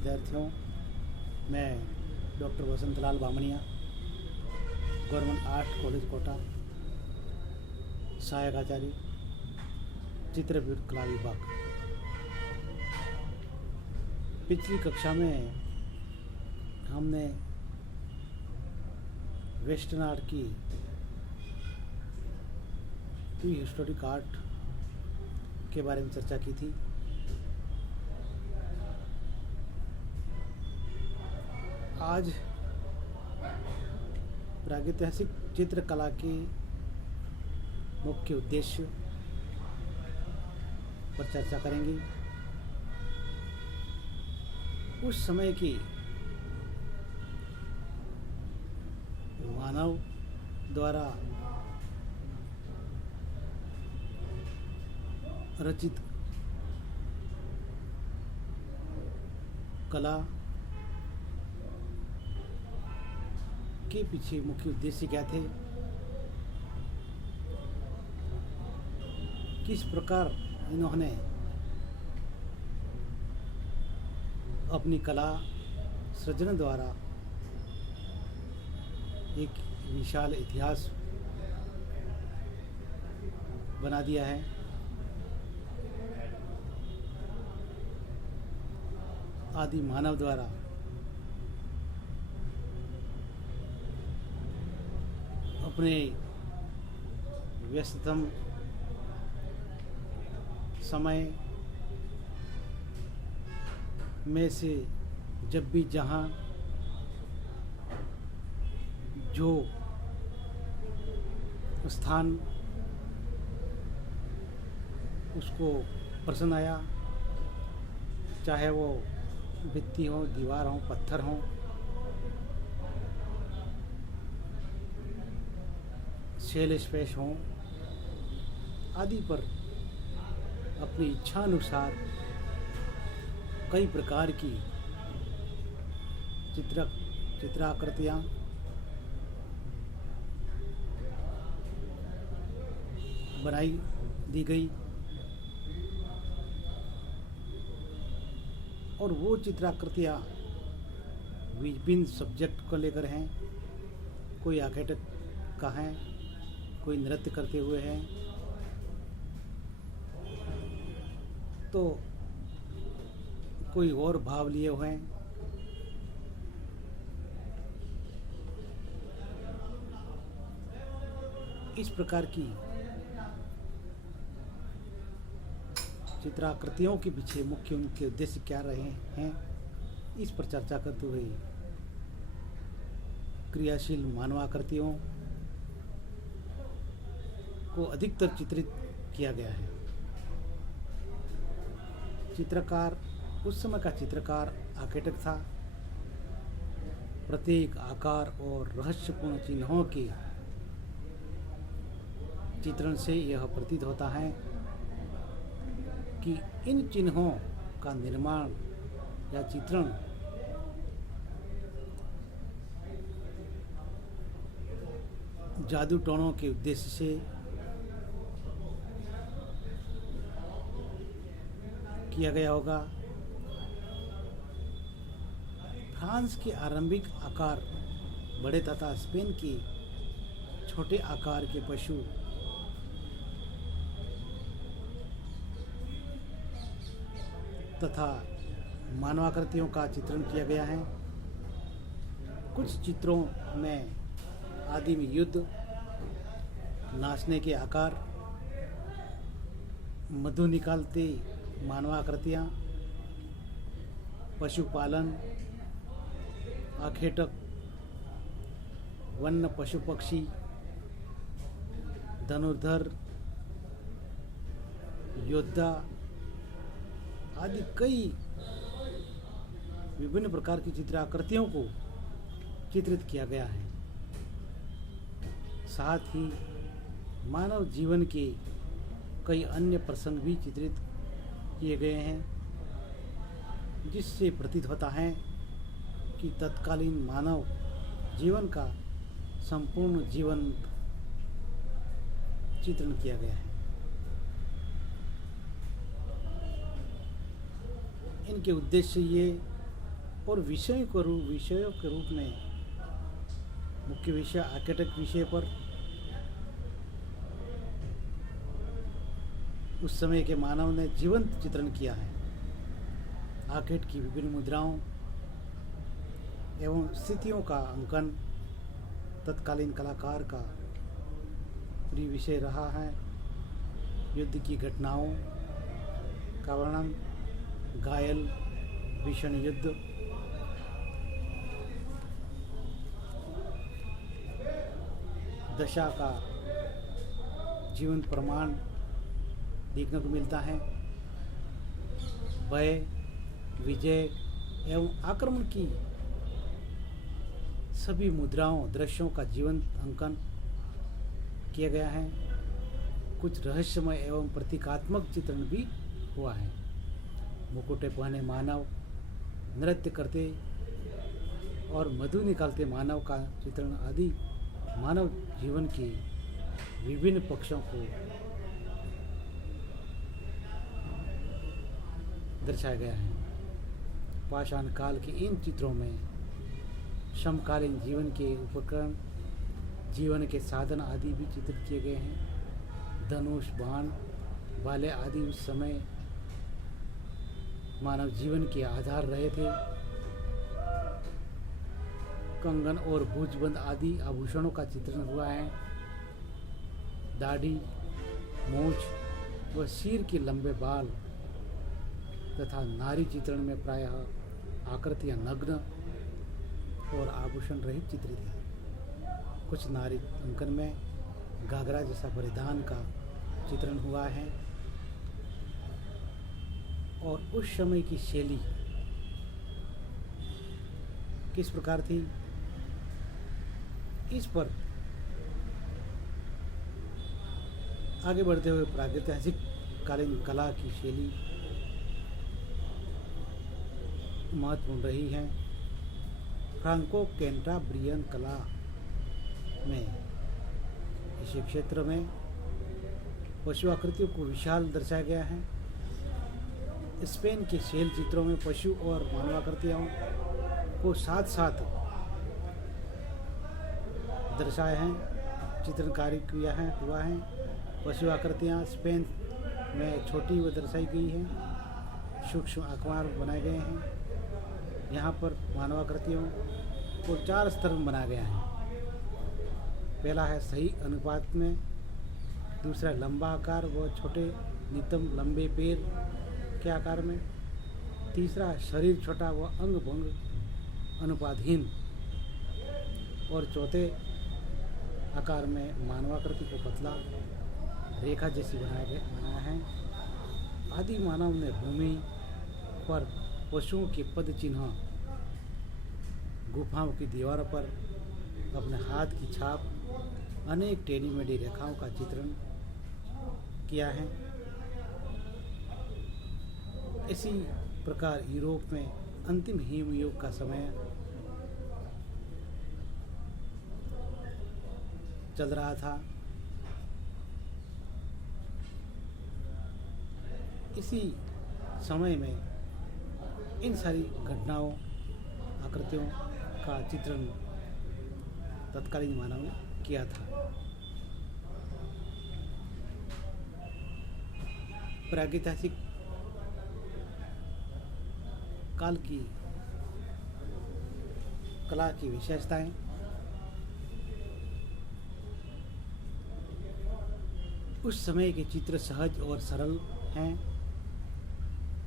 विद्यार्थियों, मैं doctor Vasantlal Bamaniya, government art college Kota, सहायक आचार्य, चित्र कला विभाग। पिछली कक्षा में हमने वेस्टर्न आर्ट की प्री हिस्टोरिक आर्ट के बारे में चर्चा की थी। आज प्रागैतिहासिक चित्रकला के मुख्य उद्देश्य पर चर्चा करेंगे। उस समय की मानव द्वारा रचित कला के पीछे मुख्य उद्देश्य क्या थे, किस प्रकार इन्होंने अपनी कला सृजन द्वारा एक विशाल इतिहास बना दिया है। आदि मानव द्वारा अपने व्यस्ततम समय में से जब भी जहाँ जो स्थान उसको पसंद आया, चाहे वो भित्ति हो, दीवार हो, पत्थर हो, सेल स्पेस हो आदि पर अपनी इच्छानुसार कई प्रकार की चित्राकृतियाँ बनाई दी गई और वो चित्राकृतियाँ विभिन्न सब्जेक्ट को लेकर हैं। कोई आर्किटेक्ट का है, कोई नृत्य करते हुए है, तो कोई और भाव लिए हुए हैं। इस प्रकार की चित्राकृतियों के पीछे मुख्य उनके उद्देश्य क्या रहे हैं, इस पर चर्चा करते हुए क्रियाशील मानवाकृतियों को अधिकतर चित्रित किया गया है। चित्रकार, उस समय का चित्रकार आर्किटेक्ट था। प्रत्येक आकार और रहस्यपूर्ण चिन्हों के चित्रण से यह प्रतीत होता है कि इन चिन्हों का निर्माण या चित्रण जादू टोनों के उद्देश्य से किया गया होगा। फ्रांस के आरंभिक आकार बड़े तथा स्पेन के छोटे आकार के पशु तथा मानवाकृतियों का चित्रण किया गया है। कुछ चित्रों में आदिम युद्ध, नाचने के आकार, मधु निकालते मानवाकृतियाँ, पशुपालन, आखेटक, वन्य पशु पक्षी, धनुर्धर, योद्धा आदि कई विभिन्न प्रकार की चित्राकृतियों को चित्रित किया गया है। साथ ही मानव जीवन के कई अन्य प्रसंग भी चित्रित किए गए हैं, जिससे प्रतीत होता है कि तत्कालीन मानव जीवन का संपूर्ण जीवन चित्रण किया गया है। इनके उद्देश्य ये और विषयों के रूप में मुख्य विषय आर्किटेक्ट विषय पर उस समय के मानव ने जीवंत चित्रण किया है। आर्किड की विभिन्न मुद्राओं एवं स्थितियों का अंकन तत्कालीन कलाकार का प्रिय विषय रहा है। युद्ध की घटनाओं का वर्णन, घायल, भीषण युद्ध, दशा का जीवंत प्रमाण देखने को मिलता है। भय, विजय एवं आक्रमण की सभी मुद्राओं, दृश्यों का जीवंत अंकन किया गया है। कुछ रहस्यमय एवं प्रतीकात्मक चित्रण भी हुआ है। मुकुटे पहने मानव, नृत्य करते और मधु निकालते मानव का चित्रण आदि मानव जीवन के विभिन्न पक्षों को दर्शाया गया है। पाषाण काल के इन चित्रों में समकालीन जीवन के उपकरण, जीवन के साधन आदि भी चित्रित किए गए हैं। धनुष, बाण, भाले आदि उस समय मानव जीवन के आधार रहे थे। कंगन और भुजबंद आदि आभूषणों का चित्रण हुआ है। दाढ़ी, मूंछ व सिर के लंबे बाल तथा नारी चित्रण में प्रायः आकृतियां नग्न और आभूषण रहित चित्रित है। कुछ नारी अंकन में घाघरा जैसा परिधान का चित्रण हुआ है और उस समय की शैली किस प्रकार थी, इस पर आगे बढ़ते हुए प्रागैतिहासिक कालीन कला की शैली महत्वपूर्ण रही है। फ्रांको कैंटाब्रियन कला में इस क्षेत्र में पशु आकृतियों को विशाल दर्शाया गया है। स्पेन के शैल चित्रों में पशु और मानवाकृतियों को साथ साथ दर्शाए हैं, चित्रकारी किया है हुआ है। पशु आकृतियाँ स्पेन में छोटी व दर्शाई गई हैं, सूक्ष्म आकार बनाए गए हैं। यहाँ पर मानवाकृतियों को 4 स्तर में बनाया गया है। पहला है सही अनुपात में, दूसरा लंबा आकार व छोटे नितंब लंबे पैर के आकार में, तीसरा शरीर छोटा व अंग भंग अनुपातहीन और चौथे आकार में मानवाकृति को पतला रेखा जैसी बनाया है। आदि मानव ने भूमि पर पशुओं के पद चिन्ह, गुफाओं की दीवारों पर अपने हाथ की छाप, अनेक टेढ़ी मेढ़ी रेखाओं का चित्रण किया है। इसी प्रकार यूरोप में अंतिम हिमयुग का समय चल रहा था। इसी समय में इन सारी घटनाओं, आकृतियों का चित्रण तत्कालीन मानव ने किया था। प्रागैतिहासिक काल की कला की विशेषताएं, उस समय के चित्र सहज और सरल हैं,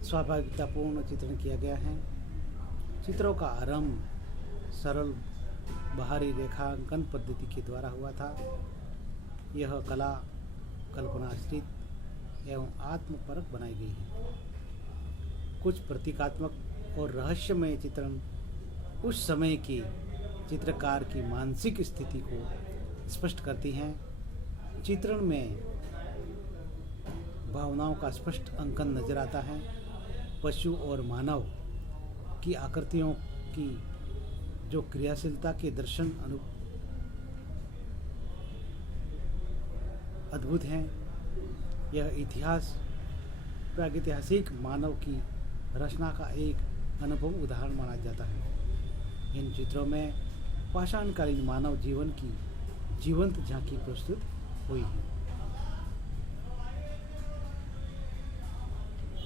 स्वाभाविकतापूर्ण चित्रण किया गया है। चित्रों का आरंभ सरल बाहरी रेखांकन पद्धति के द्वारा हुआ था। यह कला कल्पनाश्रित एवं आत्मपरक बनाई गई है। कुछ प्रतीकात्मक और रहस्यमय चित्रण उस समय के चित्रकार की मानसिक स्थिति को स्पष्ट करती हैं। चित्रण में भावनाओं का स्पष्ट अंकन नजर आता है। पशु और मानव की आकृतियों की जो क्रियाशीलता के दर्शन अद्भुत हैं। यह इतिहास प्रागैतिहासिक मानव की रचना का एक अनुपम उदाहरण माना जाता है। इन चित्रों में पाषाणकालीन मानव जीवन की जीवंत झांकी प्रस्तुत हुई है।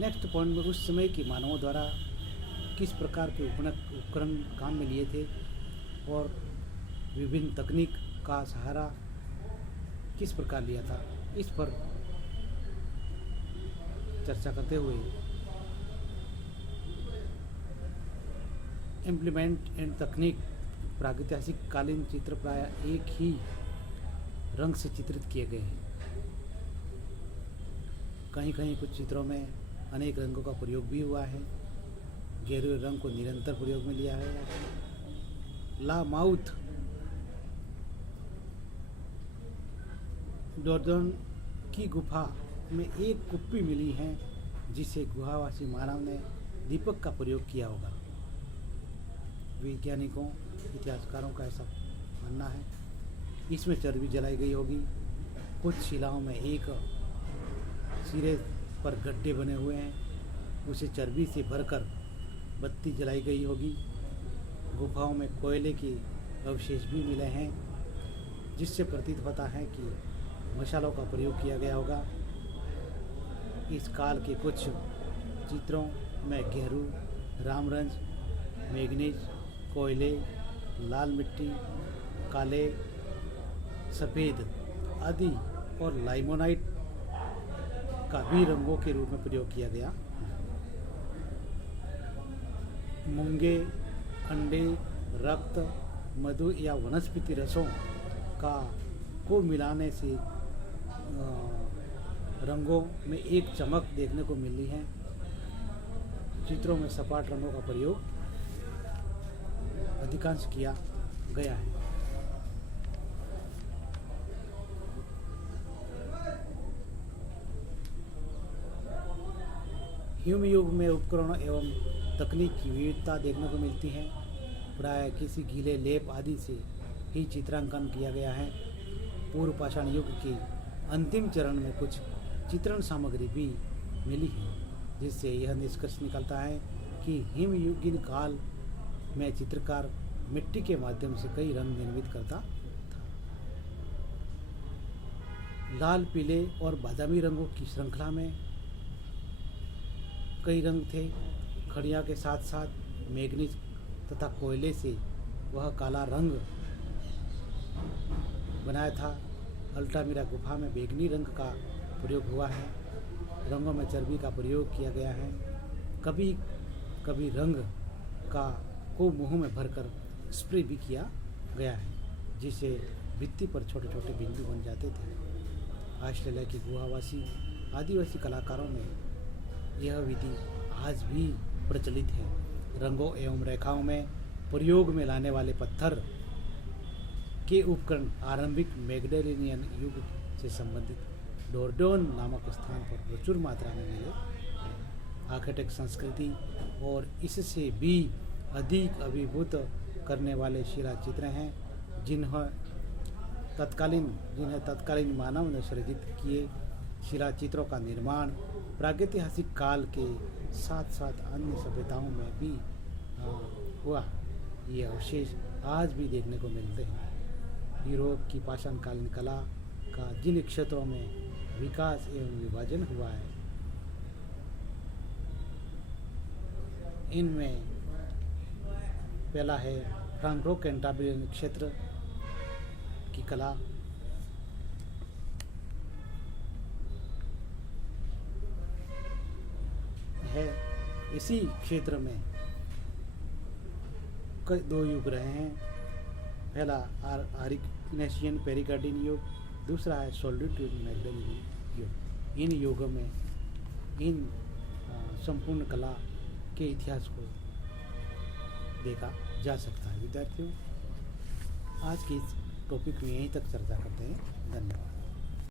नेक्स्ट पॉइंट में उस समय के मानवों द्वारा किस प्रकार के उपकरण काम में लिए थे और विभिन्न तकनीक का सहारा किस प्रकार लिया था, इस पर चर्चा करते हुए इम्प्लीमेंट एंड तकनीक प्रागैतिहासिक कालीन चित्र प्राय एक ही रंग से चित्रित किए गए हैं। कहीं कहीं कुछ चित्रों में अनेक रंगों का प्रयोग भी हुआ है। गेरुए रंग को निरंतर प्रयोग में लिया है। ला माउथ डोर्डन की गुफा में एक कुप्पी मिली है जिसे गुहावासी मानव ने दीपक का प्रयोग किया होगा। वैज्ञानिकों इतिहासकारों का ऐसा मानना है। इसमें चर्बी जलाई गई होगी। कुछ शिलाओं में एक सिरे पर गड्ढे बने हुए हैं, उसे चर्बी से भरकर बत्ती जलाई गई होगी। गुफाओं में कोयले के अवशेष भी मिले हैं, जिससे प्रतीत होता है कि मशालों का प्रयोग किया गया होगा। इस काल के कुछ चित्रों में गेरू, रामरंज, मैग्नीज, कोयले, लाल मिट्टी, काले, सफ़ेद आदि और लाइमोनाइट का भी रंगों के रूप में प्रयोग किया गया। मूंगे, अंडे, रक्त, मधु या वनस्पति रसों को मिलाने से रंगों में एक चमक देखने को मिली है। चित्रों में सपाट रंगों का प्रयोग अधिकांश किया गया है। हिम युग में उपकरणों एवं तकनीक की विविधता देखने को मिलती है। प्राय किसी गीले लेप आदि से ही चित्रांकन किया गया है। पूर्व पाषाण युग के अंतिम चरण में कुछ चित्रण सामग्री भी मिली है, जिससे यह निष्कर्ष निकलता है कि हिमयुगीन काल में चित्रकार मिट्टी के माध्यम से कई रंग निर्मित करता था। लाल, पीले और बादामी रंगों की श्रृंखला में कई रंग थे। खड़िया के साथ साथ मैग्नीज तथा कोयले से वह काला रंग बनाया था। अल्टामिरा गुफा में बैगनी रंग का प्रयोग हुआ है। रंगों में चर्बी का प्रयोग किया गया है। कभी कभी रंग को मुंह में भरकर स्प्रे भी किया गया है, जिससे भित्ति पर छोटे छोटे बिंदु बन जाते थे। ऑस्ट्रेलिया के गुहावासी आदिवासी कलाकारों में यह विधि आज भी प्रचलित है। रंगों एवं रेखाओं में प्रयोग में लाने वाले पत्थर के उपकरण आरंभिक मैगडेलिनियन युग से संबंधित डोर्डोन नामक स्थान पर प्रचुर मात्रा में मिले। आर्किटेक्ट संस्कृति और इससे भी अधिक अभिभूत करने वाले शिला चित्र हैं, जिन्हें तत्कालीन मानव ने सृजित किए। शिला चित्रों का निर्माण प्रागैतिहासिक काल के साथ साथ अन्य सभ्यताओं में भी हुआ। ये अवशेष आज भी देखने को मिलते हैं। यूरोप की पाषाणकालीन कला का जिन क्षेत्रों में विकास एवं विभाजन हुआ है, इनमें पहला है फ्रांको कैंटाब्रियन क्षेत्र की कला। है इसी क्षेत्र में दो युग रहे हैं। पहला आर्किनेशियन पेरिकार्डिन युग, दूसरा है सोलिट्यूड मैगडेलियन युग। इन युगों में इन संपूर्ण कला के इतिहास को देखा जा सकता है। विद्यार्थियों, आज के इस टॉपिक में यहीं तक चर्चा करते हैं। धन्यवाद।